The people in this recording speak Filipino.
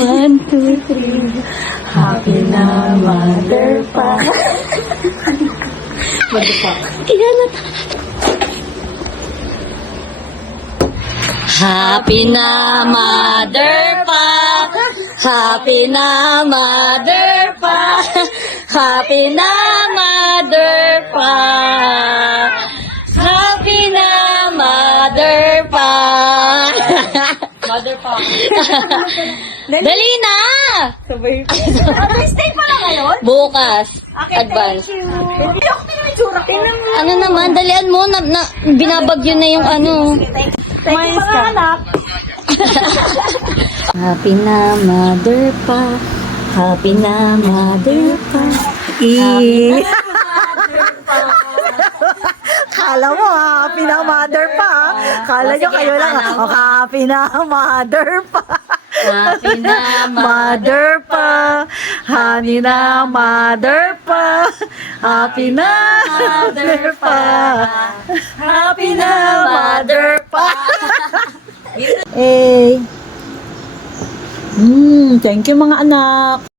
1, 2, 3. Happy na mother pa. Mother pa. Iyan na. Happy na mother pa. Happy na mother pa. Happy na mother pa. Happy na mother pa. Mother pa. Dali na! Sabay. Mother's Day pala ngayon? Bukas. Okay, Advance. thank you. Hindi ako pinamitsura ko. Ano naman, dalian mo. Binabagyo na yung ano. Thank you mga anak. Happy na mother pa. Happy na mother pa. Kala mo happy na mother pa. Kala nyo kayo lang. Happy na mother pa. Happy na Mother pa. Happy na mother pa. Happy na mother pa. Happy na mother pa. Eh. Thank you mga anak.